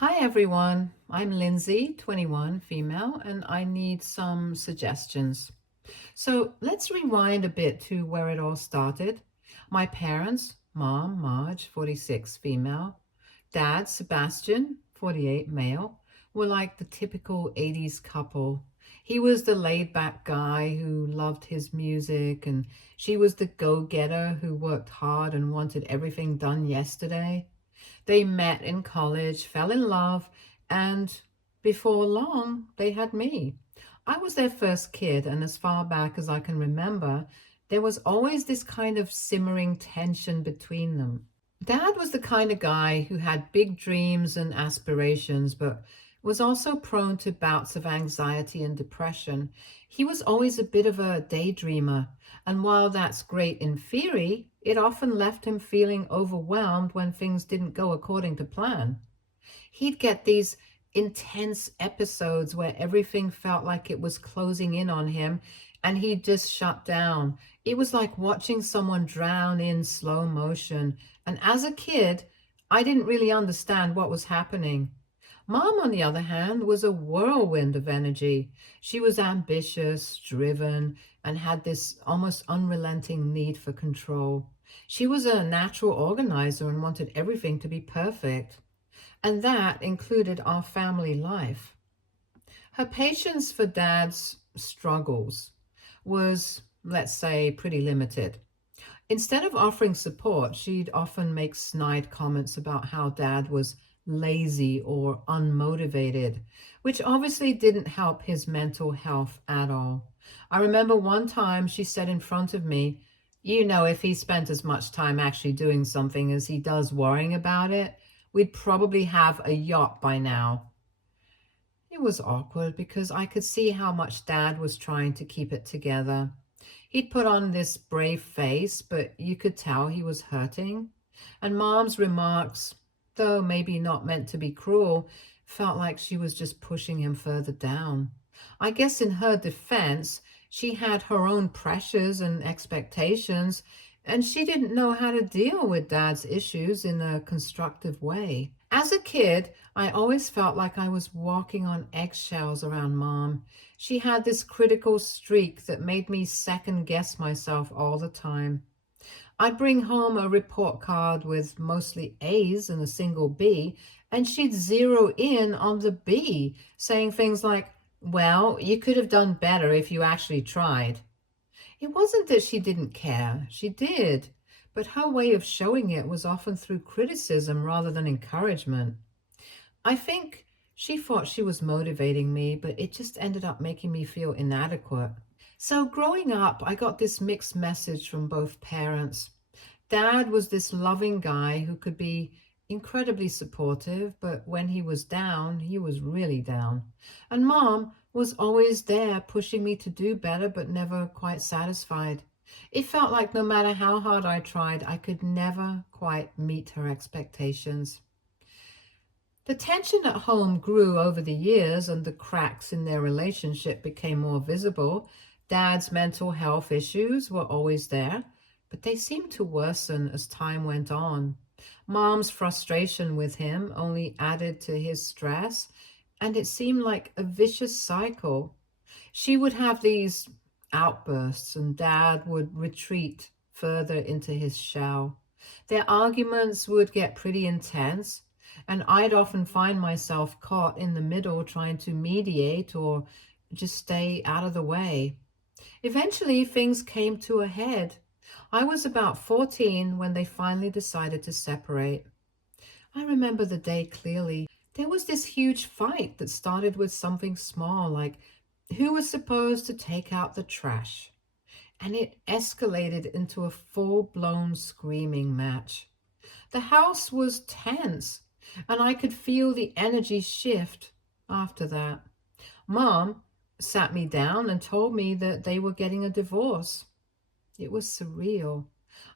Hi everyone, I'm Lindsey, 21, female, and I need some suggestions. So let's rewind a bit to where it all started. My parents, mom, Marge, 46, female, dad, Sebastian, 48, male, were like the typical 80s couple. He was the laid back guy who loved his music, and she was the go getter who worked hard and wanted everything done yesterday. They met in college, fell in love, and before long, they had me. I was their first kid, and as far back as I can remember, there was always this kind of simmering tension between them. Dad was the kind of guy who had big dreams and aspirations, but was also prone to bouts of anxiety and depression. He was always a bit of a daydreamer, and while that's great in theory, it often left him feeling overwhelmed when things didn't go according to plan. He'd get these intense episodes where everything felt like it was closing in on him and he'd just shut down. It was like watching someone drown in slow motion. And as a kid, I didn't really understand what was happening. Mom, on the other hand, was a whirlwind of energy. She was ambitious, driven, and had this almost unrelenting need for control. She was a natural organizer and wanted everything to be perfect, and that included our family life. Her patience for Dad's struggles was, let's say, pretty limited. Instead of offering support, she'd often make snide comments about how Dad was lazy or unmotivated, which obviously didn't help his mental health at all. I remember one time she said in front of me, if he spent as much time actually doing something as he does worrying about it, we'd probably have a yacht by now. It was awkward because I could see how much Dad was trying to keep it together. He'd put on this brave face, but you could tell he was hurting. And Mom's remarks, though maybe not meant to be cruel, felt like she was just pushing him further down. I guess in her defense, she had her own pressures and expectations, and she didn't know how to deal with Dad's issues in a constructive way. As a kid, I always felt like I was walking on eggshells around Mom. She had this critical streak that made me second guess myself all the time. I'd bring home a report card with mostly A's and a single B, and she'd zero in on the B, saying things like, well, you could have done better if you actually tried. It wasn't that she didn't care, she did, but her way of showing it was often through criticism rather than encouragement. I think she thought she was motivating me, but it just ended up making me feel inadequate. So growing up, I got this mixed message from both parents. Dad was this loving guy who could be incredibly supportive, but when he was down, he was really down. And Mom was always there pushing me to do better, but never quite satisfied. It felt like no matter how hard I tried, I could never quite meet her expectations. The tension at home grew over the years and the cracks in their relationship became more visible. Dad's mental health issues were always there, but they seemed to worsen as time went on. Mom's frustration with him only added to his stress, and it seemed like a vicious cycle. She would have these outbursts, and Dad would retreat further into his shell. Their arguments would get pretty intense, and I'd often find myself caught in the middle trying to mediate or just stay out of the way. Eventually, things came to a head. I was about 14 when they finally decided to separate. I remember the day clearly. There was this huge fight that started with something small, like who was supposed to take out the trash, and it escalated into a full-blown screaming match. The house was tense, and I could feel the energy shift after that. Mom sat me down and told me that they were getting a divorce. It was surreal.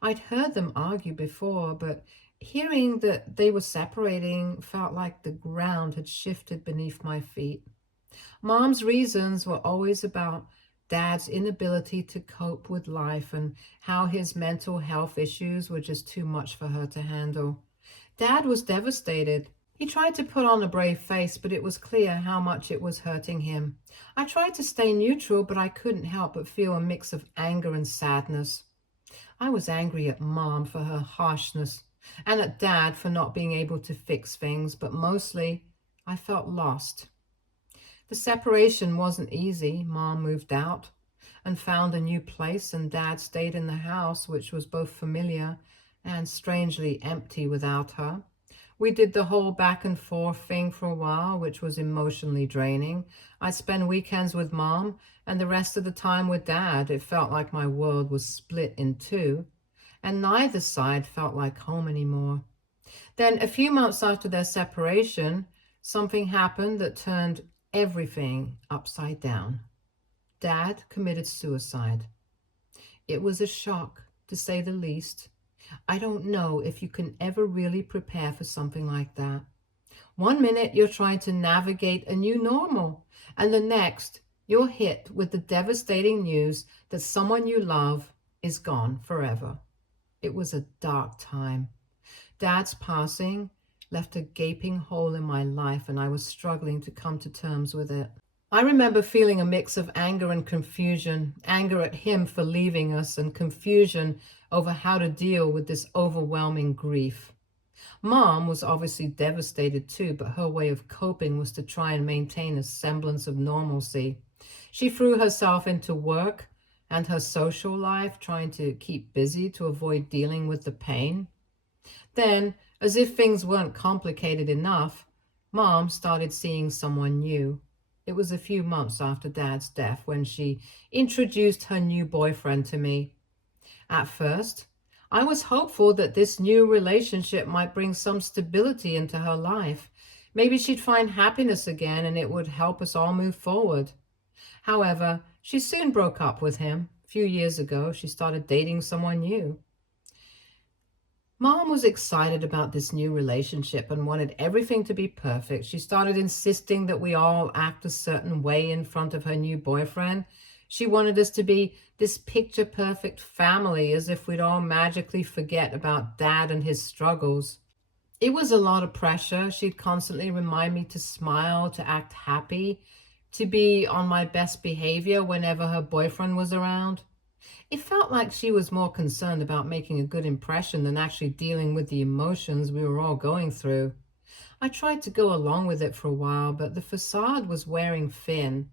I'd heard them argue before, but hearing that they were separating felt like the ground had shifted beneath my feet. Mom's reasons were always about Dad's inability to cope with life and how his mental health issues were just too much for her to handle. Dad was devastated. He tried to put on a brave face, but it was clear how much it was hurting him. I tried to stay neutral, but I couldn't help but feel a mix of anger and sadness. I was angry at Mom for her harshness and at Dad for not being able to fix things, but mostly I felt lost. The separation wasn't easy. Mom moved out and found a new place, and Dad stayed in the house, which was both familiar and strangely empty without her. We did the whole back and forth thing for a while, which was emotionally draining. I'd spend weekends with Mom and the rest of the time with Dad. It felt like my world was split in two, and neither side felt like home anymore. Then, a few months after their separation, something happened that turned everything upside down. Dad committed suicide. It was a shock, to say the least. I don't know if you can ever really prepare for something like that. One minute you're trying to navigate a new normal, and the next you're hit with the devastating news that someone you love is gone forever. It was a dark time. Dad's passing left a gaping hole in my life, and I was struggling to come to terms with it. I remember feeling a mix of anger and confusion, anger at him for leaving us, and confusion over how to deal with this overwhelming grief. Mom was obviously devastated too, but her way of coping was to try and maintain a semblance of normalcy. She threw herself into work and her social life, trying to keep busy to avoid dealing with the pain. Then, as if things weren't complicated enough, Mom started seeing someone new. It was a few months after Dad's death when she introduced her new boyfriend to me. At first, I was hopeful that this new relationship might bring some stability into her life. Maybe she'd find happiness again and it would help us all move forward. However, she soon broke up with him. A few years ago, she started dating someone new. Mom was excited about this new relationship and wanted everything to be perfect. She started insisting that we all act a certain way in front of her new boyfriend. She wanted us to be this picture-perfect family, as if we'd all magically forget about Dad and his struggles. It was a lot of pressure. She'd constantly remind me to smile, to act happy, to be on my best behavior whenever her boyfriend was around. It felt like she was more concerned about making a good impression than actually dealing with the emotions we were all going through. I tried to go along with it for a while, but the facade was wearing thin.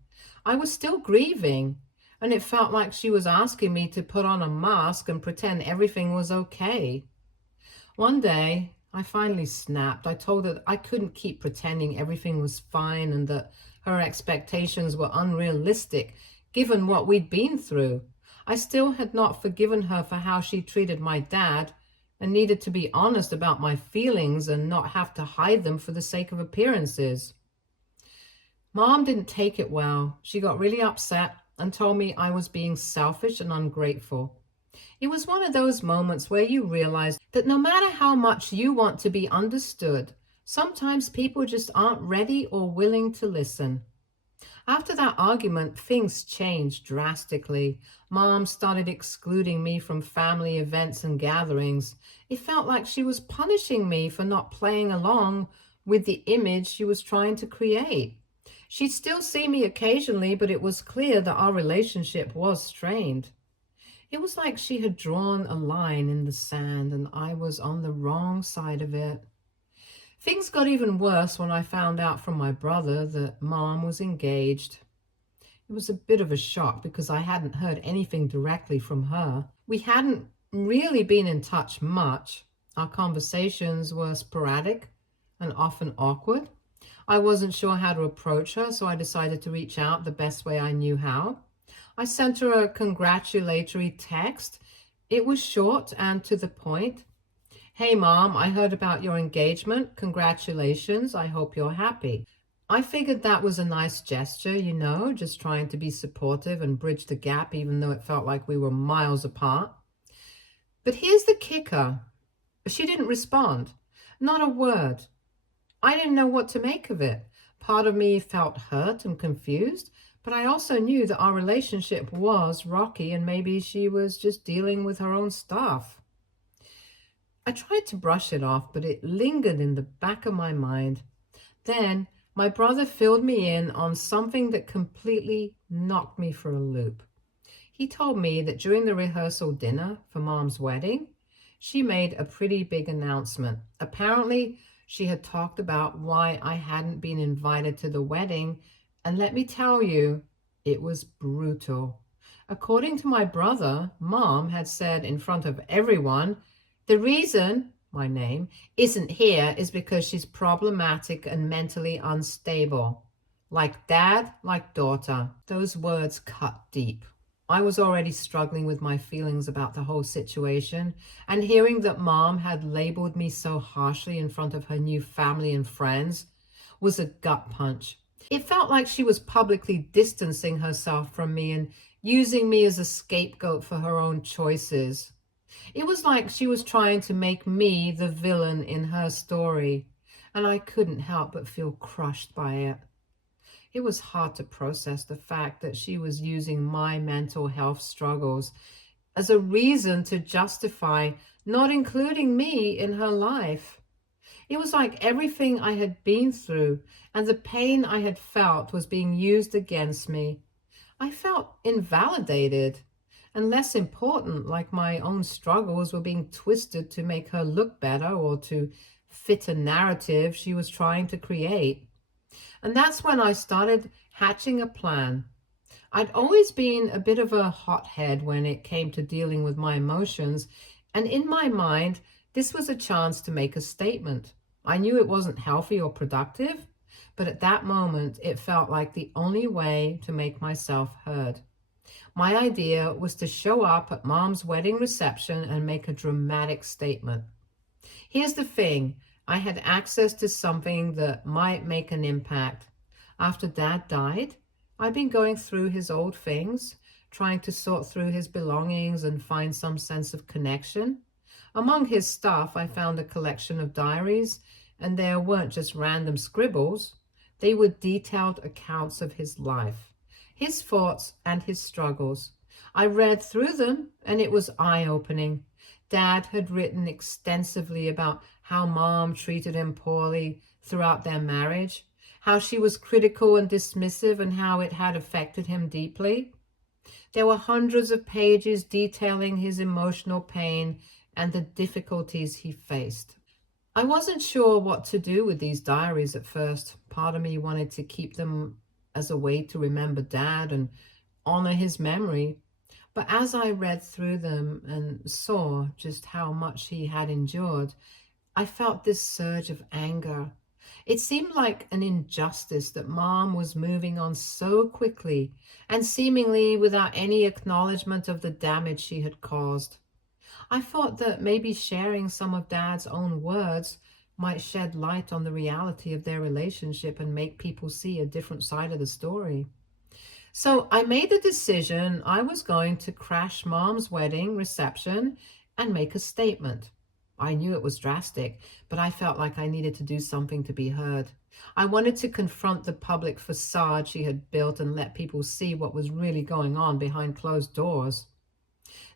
I was still grieving, and it felt like she was asking me to put on a mask and pretend everything was okay. One day, I finally snapped. I told her that I couldn't keep pretending everything was fine and that her expectations were unrealistic given what we'd been through. I still had not forgiven her for how she treated my dad and needed to be honest about my feelings and not have to hide them for the sake of appearances. Mom didn't take it well. She got really upset and told me I was being selfish and ungrateful. It was one of those moments where you realize that no matter how much you want to be understood, sometimes people just aren't ready or willing to listen. After that argument, things changed drastically. Mom started excluding me from family events and gatherings. It felt like she was punishing me for not playing along with the image she was trying to create. She'd still see me occasionally, but it was clear that our relationship was strained. It was like she had drawn a line in the sand and I was on the wrong side of it. Things got even worse when I found out from my brother that Mom was engaged. It was a bit of a shock because I hadn't heard anything directly from her. We hadn't really been in touch much. Our conversations were sporadic and often awkward. I wasn't sure how to approach her, so I decided to reach out the best way I knew how. I sent her a congratulatory text. It was short and to the point. "Hey, Mom, I heard about your engagement. Congratulations. I hope you're happy." I figured that was a nice gesture, just trying to be supportive and bridge the gap, even though it felt like we were miles apart. But here's the kicker. She didn't respond. Not a word. I didn't know what to make of it. Part of me felt hurt and confused, but I also knew that our relationship was rocky and maybe she was just dealing with her own stuff. I tried to brush it off, but it lingered in the back of my mind. Then my brother filled me in on something that completely knocked me for a loop. He told me that during the rehearsal dinner for Mom's wedding, she made a pretty big announcement. Apparently, she had talked about why I hadn't been invited to the wedding, and let me tell you, it was brutal. According to my brother, Mom had said in front of everyone, the reason my name isn't here is because she's problematic and mentally unstable. Like dad, like daughter. Those words cut deep. I was already struggling with my feelings about the whole situation, and hearing that Mom had labeled me so harshly in front of her new family and friends was a gut punch. It felt like she was publicly distancing herself from me and using me as a scapegoat for her own choices. It was like she was trying to make me the villain in her story, and I couldn't help but feel crushed by it. It was hard to process the fact that she was using my mental health struggles as a reason to justify not including me in her life. It was like everything I had been through and the pain I had felt was being used against me. I felt invalidated, and less important, like my own struggles were being twisted to make her look better or to fit a narrative she was trying to create. And that's when I started hatching a plan. I'd always been a bit of a hothead when it came to dealing with my emotions, and in my mind, this was a chance to make a statement. I knew it wasn't healthy or productive, but at that moment, it felt like the only way to make myself heard. My idea was to show up at Mom's wedding reception and make a dramatic statement. Here's the thing, I had access to something that might make an impact. After Dad died, I'd been going through his old things, trying to sort through his belongings and find some sense of connection. Among his stuff, I found a collection of diaries, and there weren't just random scribbles. They were detailed accounts of his life, his thoughts, and his struggles. I read through them, and it was eye-opening. Dad had written extensively about how Mom treated him poorly throughout their marriage, how she was critical and dismissive, and how it had affected him deeply. There were hundreds of pages detailing his emotional pain and the difficulties he faced. I wasn't sure what to do with these diaries at first. Part of me wanted to keep them as a way to remember Dad and honor his memory. But as I read through them and saw just how much he had endured, I felt this surge of anger. It seemed like an injustice that Mom was moving on so quickly and seemingly without any acknowledgement of the damage she had caused. I thought that maybe sharing some of Dad's own words might shed light on the reality of their relationship and make people see a different side of the story. So I made the decision I was going to crash Mom's wedding reception and make a statement. I knew it was drastic, but I felt like I needed to do something to be heard. I wanted to confront the public facade she had built and let people see what was really going on behind closed doors.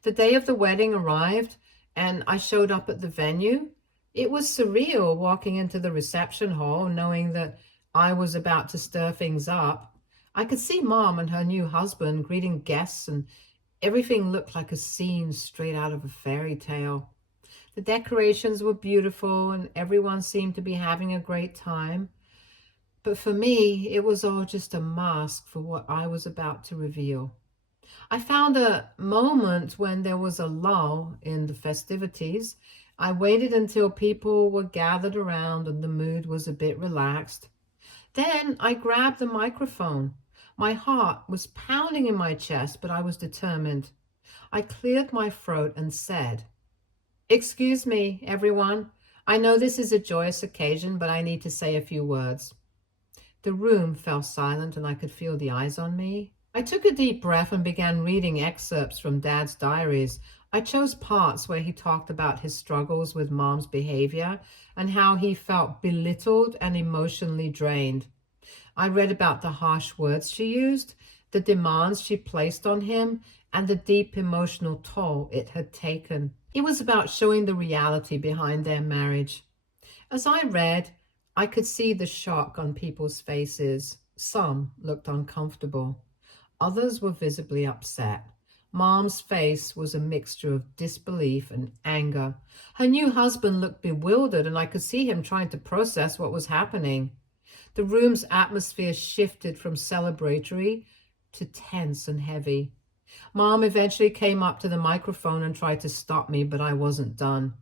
The day of the wedding arrived, and I showed up at the venue. It was surreal walking into the reception hall, knowing that I was about to stir things up. I could see Mom and her new husband greeting guests, and everything looked like a scene straight out of a fairy tale. The decorations were beautiful, and everyone seemed to be having a great time. But for me, it was all just a mask for what I was about to reveal. I found a moment when there was a lull in the festivities. I waited until people were gathered around and the mood was a bit relaxed. Then I grabbed the microphone. My heart was pounding in my chest, but I was determined. I cleared my throat and said, "Excuse me, everyone. I know this is a joyous occasion, but I need to say a few words." The room fell silent and I could feel the eyes on me. I took a deep breath and began reading excerpts from Dad's diaries. I chose parts where he talked about his struggles with Mom's behavior and how he felt belittled and emotionally drained. I read about the harsh words she used, the demands she placed on him, and the deep emotional toll it had taken. It was about showing the reality behind their marriage. As I read, I could see the shock on people's faces. Some looked uncomfortable. Others were visibly upset. Mom's face was a mixture of disbelief and anger. Her new husband looked bewildered, and I could see him trying to process what was happening. The room's atmosphere shifted from celebratory to tense and heavy. Mom eventually came up to the microphone and tried to stop me, but I wasn't done.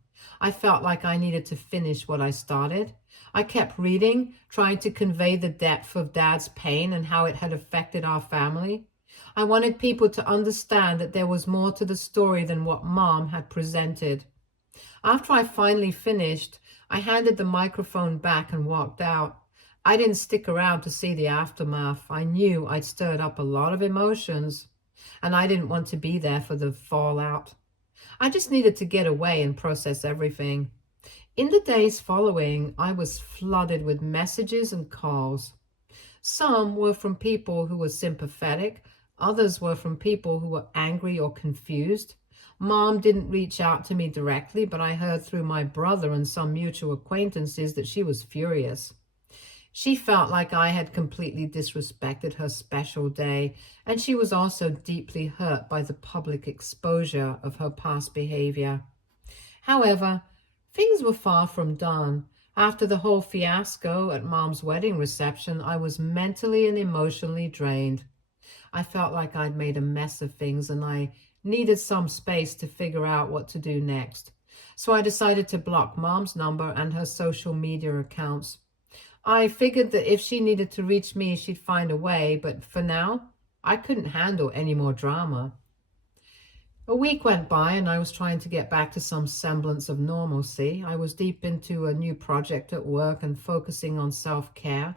I felt like I needed to finish what I started. I kept reading, trying to convey the depth of Dad's pain and how it had affected our family. I wanted people to understand that there was more to the story than what Mom had presented. After I finally finished, I handed the microphone back and walked out. I didn't stick around to see the aftermath. I knew I'd stirred up a lot of emotions, and I didn't want to be there for the fallout. I just needed to get away and process everything. In the days following, I was flooded with messages and calls. Some were from people who were sympathetic, others were from people who were angry or confused. Mom didn't reach out to me directly, but I heard through my brother and some mutual acquaintances that she was furious. She felt like I had completely disrespected her special day, and she was also deeply hurt by the public exposure of her past behavior. However, things were far from done. After the whole fiasco at Mom's wedding reception, I was mentally and emotionally drained. I felt like I'd made a mess of things, and I needed some space to figure out what to do next. So I decided to block Mom's number and her social media accounts. I figured that if she needed to reach me, she'd find a way, but for now, I couldn't handle any more drama. A week went by and I was trying to get back to some semblance of normalcy. I was deep into a new project at work and focusing on self-care.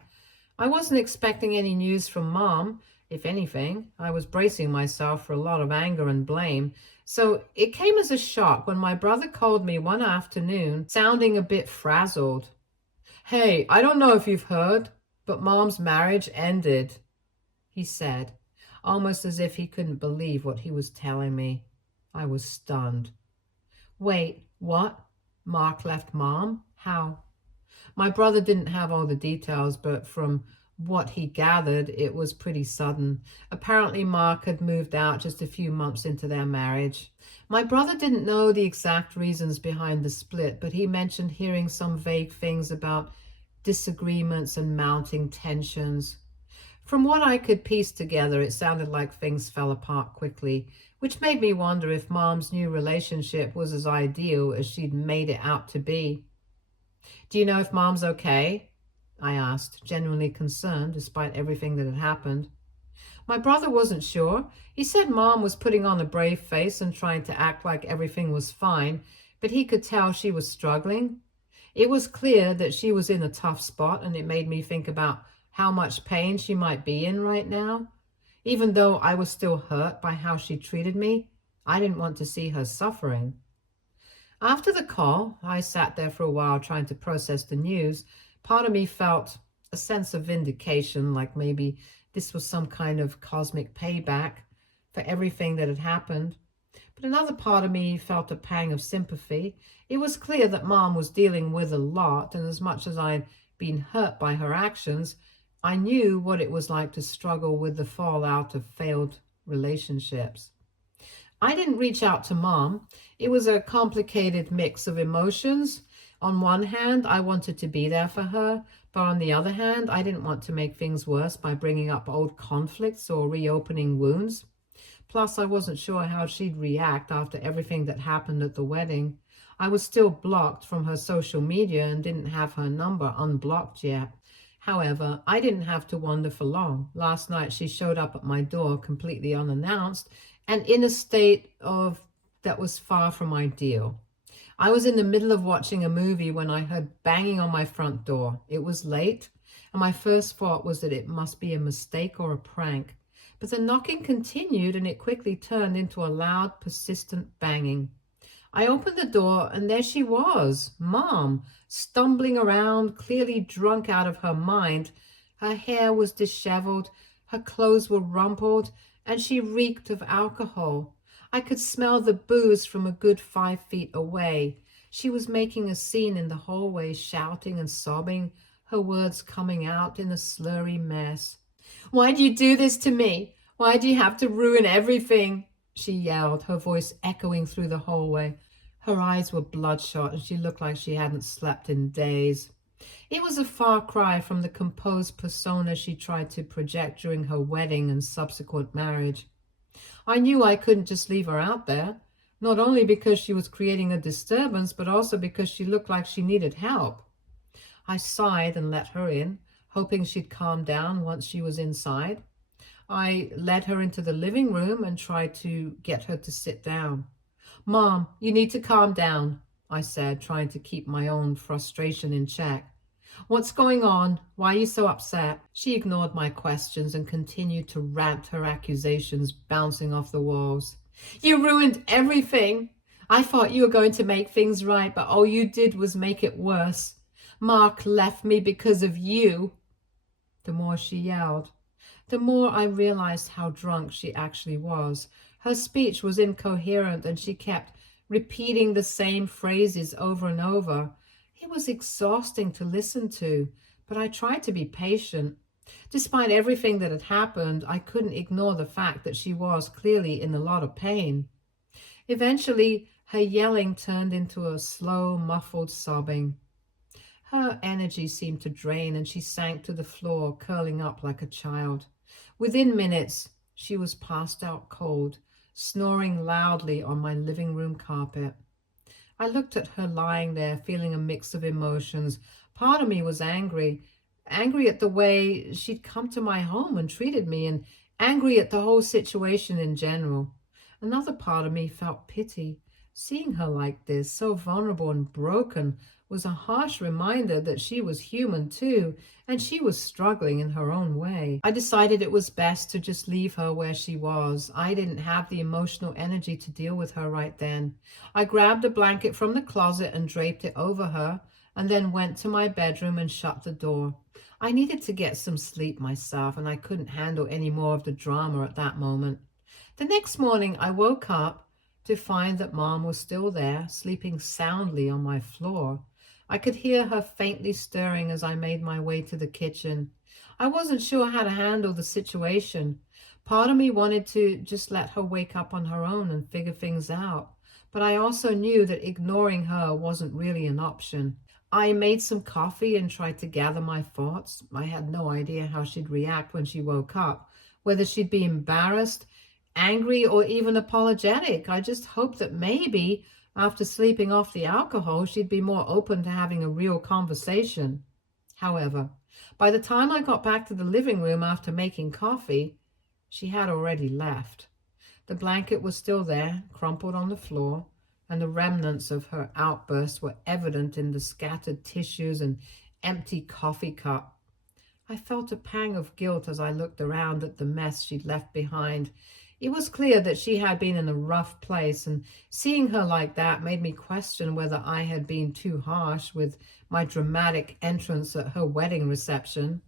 I wasn't expecting any news from Mom. If anything, I was bracing myself for a lot of anger and blame. So it came as a shock when my brother called me one afternoon, sounding a bit frazzled. "Hey, I don't know if you've heard, but Mom's marriage ended," he said, almost as if he couldn't believe what he was telling me. I was stunned. "Wait, what? Mark left Mom? How?" My brother didn't have all the details, but from what he gathered, it was pretty sudden. Apparently, Mark had moved out just a few months into their marriage. My brother didn't know the exact reasons behind the split, but he mentioned hearing some vague things about disagreements and mounting tensions. From what I could piece together, it sounded like things fell apart quickly, which made me wonder if Mom's new relationship was as ideal as she'd made it out to be. "Do you know if Mom's okay?" I asked, genuinely concerned despite everything that had happened. My brother wasn't sure. He said Mom was putting on a brave face and trying to act like everything was fine, but he could tell she was struggling. It was clear that she was in a tough spot, and it made me think about how much pain she might be in right now. Even though I was still hurt by how she treated me, I didn't want to see her suffering. After the call, I sat there for a while trying to process the news. Part of me felt a sense of vindication, like maybe this was some kind of cosmic payback for everything that had happened. But another part of me felt a pang of sympathy. It was clear that Mom was dealing with a lot, and as much as I'd been hurt by her actions, I knew what it was like to struggle with the fallout of failed relationships. I didn't reach out to Mom. It was a complicated mix of emotions. On one hand, I wanted to be there for her, but on the other hand, I didn't want to make things worse by bringing up old conflicts or reopening wounds. Plus, I wasn't sure how she'd react after everything that happened at the wedding. I was still blocked from her social media and didn't have her number unblocked yet. However, I didn't have to wonder for long. Last night, she showed up at my door completely unannounced and in a state of that was far from ideal. I was in the middle of watching a movie when I heard banging on my front door. It was late, and my first thought was that it must be a mistake or a prank. But the knocking continued, and it quickly turned into a loud, persistent banging. I opened the door, and there she was, Mom, stumbling around, clearly drunk out of her mind. Her hair was disheveled, her clothes were rumpled, and she reeked of alcohol. I could smell the booze from a good 5 feet away. She was making a scene in the hallway, shouting and sobbing, her words coming out in a slurry mess. "Why'd you do this to me? Why'd you have to ruin everything?" she yelled, her voice echoing through the hallway. Her eyes were bloodshot and she looked like she hadn't slept in days. It was a far cry from the composed persona she tried to project during her wedding and subsequent marriage. I knew I couldn't just leave her out there, not only because she was creating a disturbance, but also because she looked like she needed help. I sighed and let her in, hoping she'd calm down once she was inside. I led her into the living room and tried to get her to sit down. "Mom, you need to calm down," I said, trying to keep my own frustration in check. "What's going on? Why are you so upset?" She ignored my questions and continued to rant, her accusations bouncing off the walls. "You ruined everything. I thought you were going to make things right, but all you did was make it worse. Mark left me because of you." The more she yelled, the more I realized how drunk she actually was. Her speech was incoherent and she kept repeating the same phrases over and over. It was exhausting to listen to, but I tried to be patient. Despite everything that had happened, I couldn't ignore the fact that she was clearly in a lot of pain. Eventually, her yelling turned into a slow, muffled sobbing. Her energy seemed to drain and she sank to the floor, curling up like a child. Within minutes, she was passed out cold, snoring loudly on my living room carpet. I looked at her lying there, feeling a mix of emotions. Part of me was angry, angry at the way she'd come to my home and treated me, and angry at the whole situation in general. Another part of me felt pity. Seeing her like this, so vulnerable and broken, was a harsh reminder that she was human too, and she was struggling in her own way. I decided it was best to just leave her where she was. I didn't have the emotional energy to deal with her right then. I grabbed a blanket from the closet and draped it over her, and then went to my bedroom and shut the door. I needed to get some sleep myself, and I couldn't handle any more of the drama at that moment. The next morning, I woke up to find that Mom was still there, sleeping soundly on my floor. I could hear her faintly stirring as I made my way to the kitchen. I wasn't sure how to handle the situation. Part of me wanted to just let her wake up on her own and figure things out, but I also knew that ignoring her wasn't really an option. I made some coffee and tried to gather my thoughts. I had no idea how she'd react when she woke up, whether she'd be embarrassed, angry, or even apologetic. I just hoped that maybe after sleeping off the alcohol, she'd be more open to having a real conversation. However, by the time I got back to the living room after making coffee, she had already left. The blanket was still there, crumpled on the floor, and the remnants of her outburst were evident in the scattered tissues and empty coffee cup. I felt a pang of guilt as I looked around at the mess she'd left behind. It was clear that she had been in a rough place, and seeing her like that made me question whether I had been too harsh with my dramatic entrance at her wedding reception.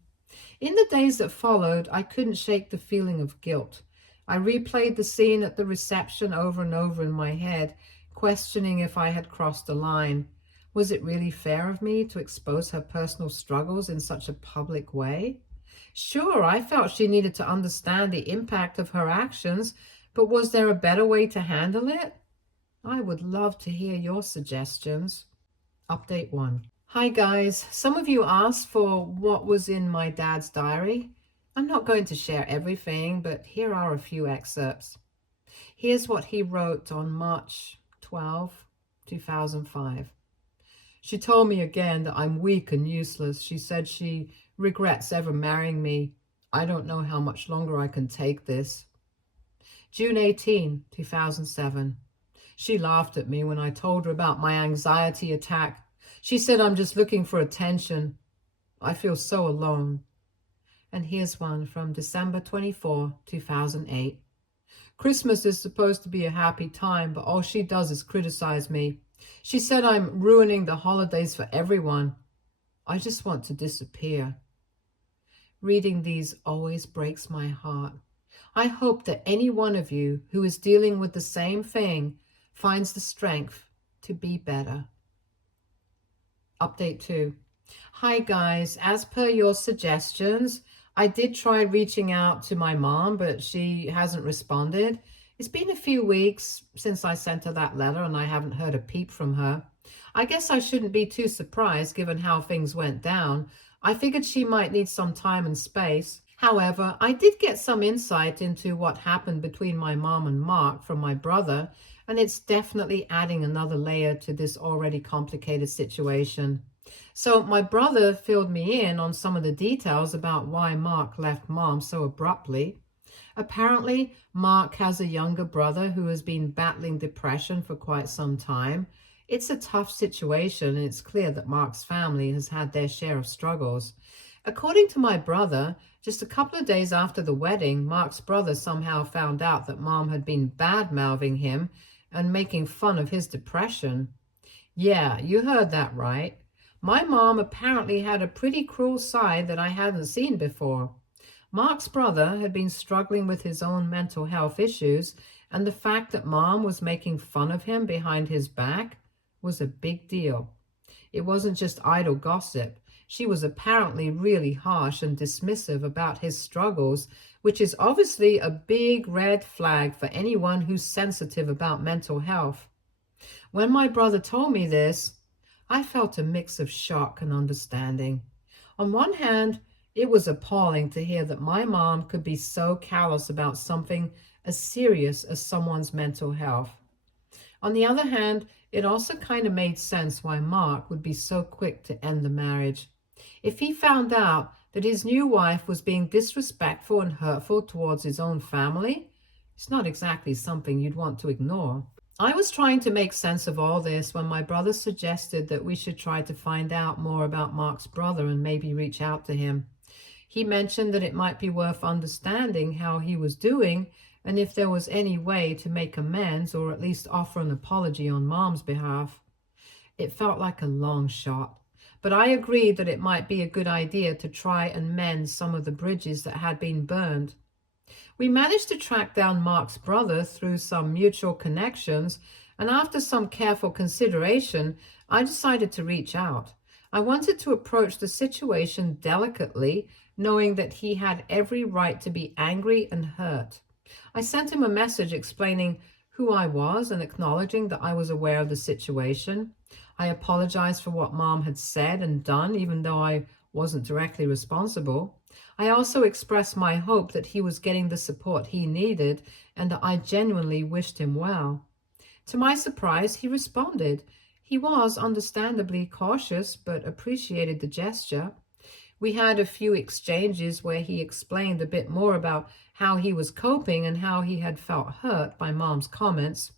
In the days that followed, I couldn't shake the feeling of guilt. I replayed the scene at the reception over and over in my head, questioning if I had crossed a line. Was it really fair of me to expose her personal struggles in such a public way? Sure, I felt she needed to understand the impact of her actions, but was there a better way to handle it? I would love to hear your suggestions. Update 1. Hi guys, some of you asked for what was in my dad's diary. I'm not going to share everything, but here are a few excerpts. Here's what he wrote on March 12, 2005. She told me again that I'm weak and useless. She said she regrets ever marrying me. I don't know how much longer I can take this. June 18, 2007. She laughed at me when I told her about my anxiety attack. She said I'm just looking for attention. I feel so alone. And here's one from December 24, 2008. Christmas is supposed to be a happy time, but all she does is criticize me. She said I'm ruining the holidays for everyone. I just want to disappear. Reading these always breaks my heart. I hope that any one of you who is dealing with the same thing finds the strength to be better. Update 2. Hi guys, as per your suggestions, I did try reaching out to my mom, but she hasn't responded. It's been a few weeks since I sent her that letter and I haven't heard a peep from her. I guess I shouldn't be too surprised given how things went down. I figured she might need some time and space. However, I did get some insight into what happened between my mom and Mark from my brother, and it's definitely adding another layer to this already complicated situation. So my brother filled me in on some of the details about why Mark left mom so abruptly. Apparently, Mark has a younger brother who has been battling depression for quite some time. It's a tough situation, and it's clear that Mark's family has had their share of struggles. According to my brother, just a couple of days after the wedding, Mark's brother somehow found out that mom had been bad-mouthing him and making fun of his depression. Yeah, you heard that right. My mom apparently had a pretty cruel side that I hadn't seen before. Mark's brother had been struggling with his own mental health issues, and the fact that mom was making fun of him behind his back was a big deal. It wasn't just idle gossip. She was apparently really harsh and dismissive about his struggles, which is obviously a big red flag for anyone who's sensitive about mental health. When my brother told me this, I felt a mix of shock and understanding. On one hand, it was appalling to hear that my mom could be so callous about something as serious as someone's mental health. On the other hand, it also kind of made sense why Mark would be so quick to end the marriage. If he found out that his new wife was being disrespectful and hurtful towards his own family, it's not exactly something you'd want to ignore. I was trying to make sense of all this when my brother suggested that we should try to find out more about Mark's brother and maybe reach out to him. He mentioned that it might be worth understanding how he was doing and if there was any way to make amends or at least offer an apology on mom's behalf. It felt like a long shot, but I agreed that it might be a good idea to try and mend some of the bridges that had been burned. We managed to track down Mark's brother through some mutual connections, and after some careful consideration, I decided to reach out. I wanted to approach the situation delicately, knowing that he had every right to be angry and hurt. I sent him a message explaining who I was and acknowledging that I was aware of the situation. I apologized for what Mom had said and done, even though I wasn't directly responsible. I also expressed my hope that he was getting the support he needed and that I genuinely wished him well. To my surprise, he responded. He was understandably cautious, but appreciated the gesture. We had a few exchanges where he explained a bit more about how he was coping and how he had felt hurt by Mom's comments.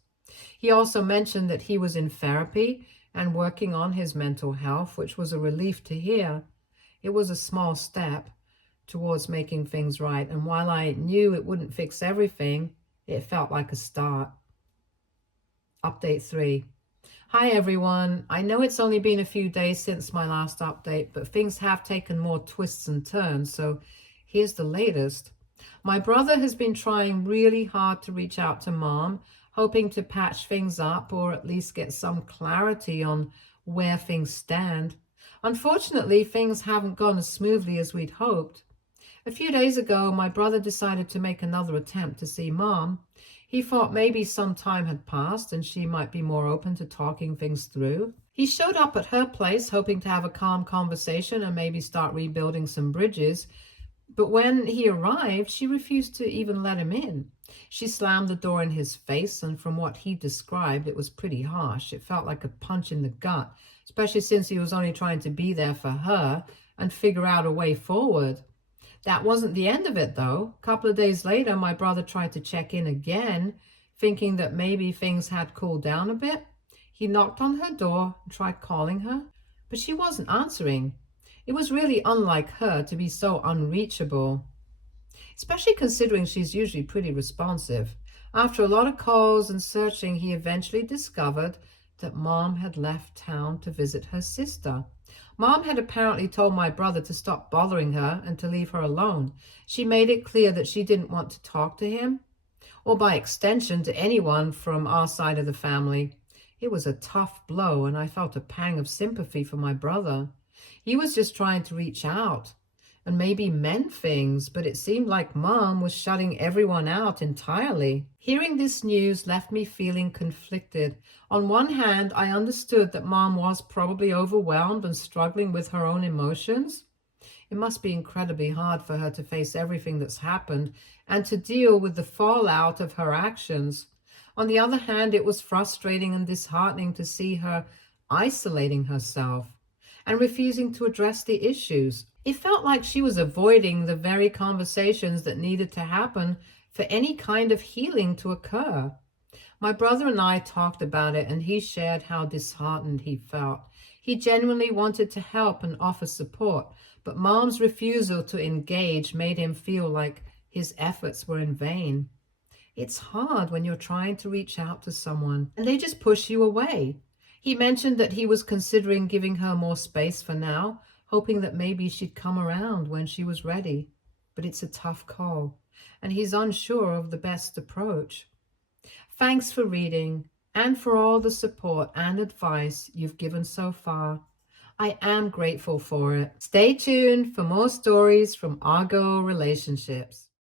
He also mentioned that he was in therapy and working on his mental health, which was a relief to hear. It was a small step towards making things right, and while I knew it wouldn't fix everything, it felt like a start. Update 3. Hi everyone. I know it's only been a few days since my last update, but things have taken more twists and turns, so here's the latest. My brother has been trying really hard to reach out to Mom, hoping to patch things up or at least get some clarity on where things stand. Unfortunately, things haven't gone as smoothly as we'd hoped. A few days ago, my brother decided to make another attempt to see Mom. He thought maybe some time had passed and she might be more open to talking things through. He showed up at her place hoping to have a calm conversation and maybe start rebuilding some bridges. But when he arrived, she refused to even let him in. She slammed the door in his face, and from what he described, it was pretty harsh. It felt like a punch in the gut, especially since he was only trying to be there for her and figure out a way forward. That wasn't the end of it, though. A couple of days later, my brother tried to check in again, thinking that maybe things had cooled down a bit. He knocked on her door and tried calling her, but she wasn't answering. It was really unlike her to be so unreachable, especially considering she's usually pretty responsive. After a lot of calls and searching, he eventually discovered that Mom had left town to visit her sister. Mom had apparently told my brother to stop bothering her and to leave her alone. She made it clear that she didn't want to talk to him, or by extension to anyone from our side of the family. It was a tough blow, and I felt a pang of sympathy for my brother. He was just trying to reach out and maybe mend things, but it seemed like Mom was shutting everyone out entirely. Hearing this news left me feeling conflicted. On one hand, I understood that Mom was probably overwhelmed and struggling with her own emotions. It must be incredibly hard for her to face everything that's happened and to deal with the fallout of her actions. On the other hand, it was frustrating and disheartening to see her isolating herself and refusing to address the issues. It felt like she was avoiding the very conversations that needed to happen for any kind of healing to occur. My brother and I talked about it, and he shared how disheartened he felt. He genuinely wanted to help and offer support, but Mom's refusal to engage made him feel like his efforts were in vain. It's hard when you're trying to reach out to someone and they just push you away. He mentioned that he was considering giving her more space for now, hoping that maybe she'd come around when she was ready. But it's a tough call, and he's unsure of the best approach. Thanks for reading and for all the support and advice you've given so far. I am grateful for it. Stay tuned for more stories from Argo Relationships.